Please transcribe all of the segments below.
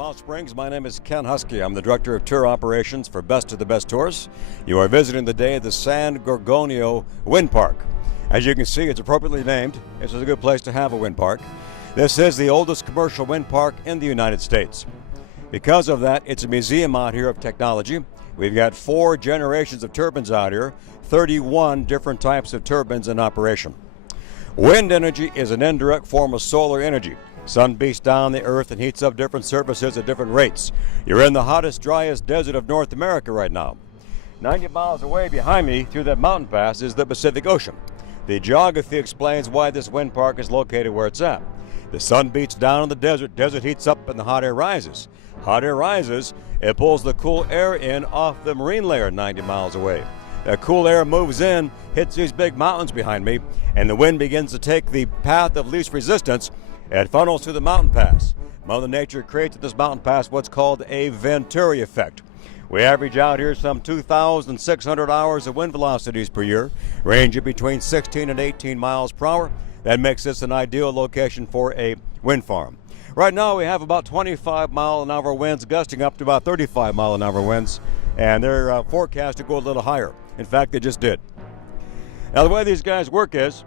Palm Springs. My name is Ken Husky. I'm the Director of Tour Operations for Best of the Best Tours. You are visiting today the San Gorgonio Wind Park. As you can see, it's appropriately named. This is a good place to have a wind park. This is the oldest commercial wind park in the United States. Because of that, it's a museum out here of technology. We've got 4 generations of turbines out here, 31 different types of turbines in operation. Wind energy is an indirect form of solar energy. Sun beats down the earth and heats up different surfaces at different rates. You're in the hottest, driest desert of North America right now. 90 miles away behind me through that mountain pass is the Pacific Ocean. The geography explains why this wind park is located where it's at. The sun beats down on the desert heats up and the hot air rises. Hot air rises, it pulls the cool air in off the marine layer 90 miles away. That cool air moves in, hits these big mountains behind me, and the wind begins to take the path of least resistance and funnels through the mountain pass. Mother Nature creates at this mountain pass what's called a Venturi effect. We average out here some 2,600 hours of wind velocities per year, ranging between 16 and 18 miles per hour. That makes this an ideal location for a wind farm. Right now we have about 25-mile-an-hour winds, gusting up to about 35-mile-an-hour winds, and they're forecast to go a little higher. In fact, they just did. Now the way these guys work is,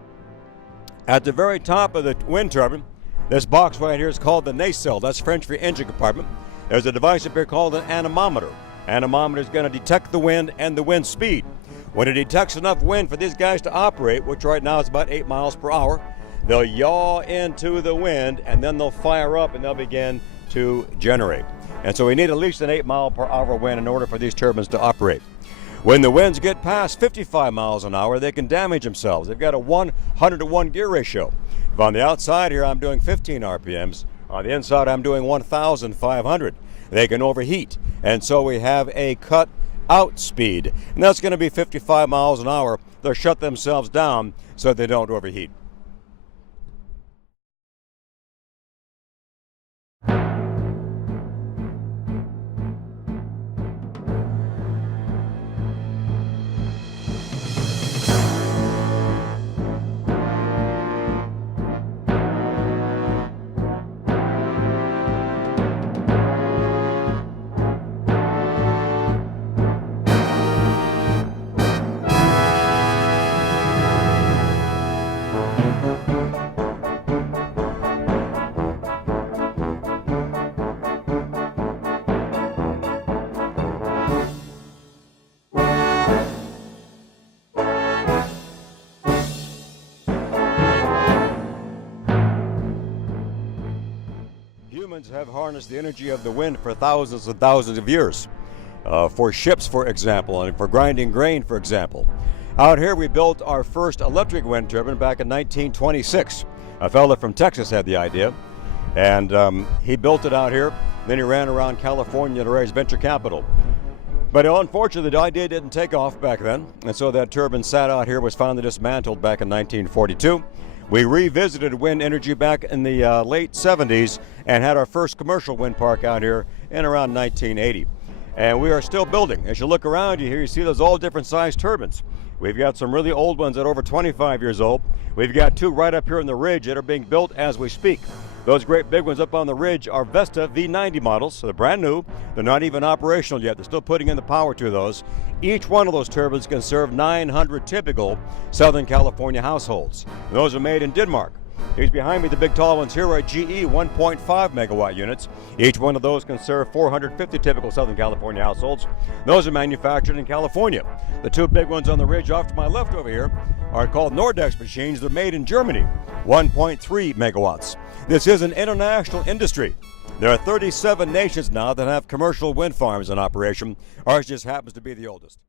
at the very top of the wind turbine, this box right here is called the nacelle. That's French for engine compartment. There's a device up here called an anemometer. Anemometer is going to detect the wind and the wind speed. When it detects enough wind for these guys to operate, which right now is about 8 miles per hour, they'll yaw into the wind and then they'll fire up and they'll begin to generate. And so we need at least an 8-mile-per-hour wind in order for these turbines to operate. When the winds get past 55 miles an hour, they can damage themselves. They've got a 100-to-1 gear ratio. If on the outside here I'm doing 15 RPMs, on the inside I'm doing 1,500. They can overheat, and so we have a cut out speed, and that's going to be 55 miles an hour. They'll shut themselves down so they don't overheat. Humans have harnessed the energy of the wind for thousands and thousands of years. For ships, for example, and for grinding grain, for example. Out here we built our first electric wind turbine back in 1926. A fella from Texas had the idea, and he built it out here. Then he ran around California to raise venture capital. But unfortunately, the idea didn't take off back then, and so that turbine sat out here, was finally dismantled back in 1942. We revisited wind energy back in the late 70s and had our first commercial wind park out here in around 1980. And we are still building. As you look around you here, you see those all different size turbines. We've got some really old ones that are over 25 years old. We've got 2 right up here in the ridge that are being built as we speak. Those great big ones up on the ridge are Vesta V90 models, so they're brand new. They're not even operational yet. They're still putting in the power to those. Each one of those turbines can serve 900 typical Southern California households. And those are made in Denmark. These behind me, the big tall ones here, are GE 1.5 megawatt units. Each one of those can serve 450 typical Southern California households. Those are manufactured in California. The 2 big ones on the ridge off to my left over here are called Nordex machines. They're made in Germany, 1.3 megawatts. This is an international industry. There are 37 nations now that have commercial wind farms in operation. Ours just happens to be the oldest.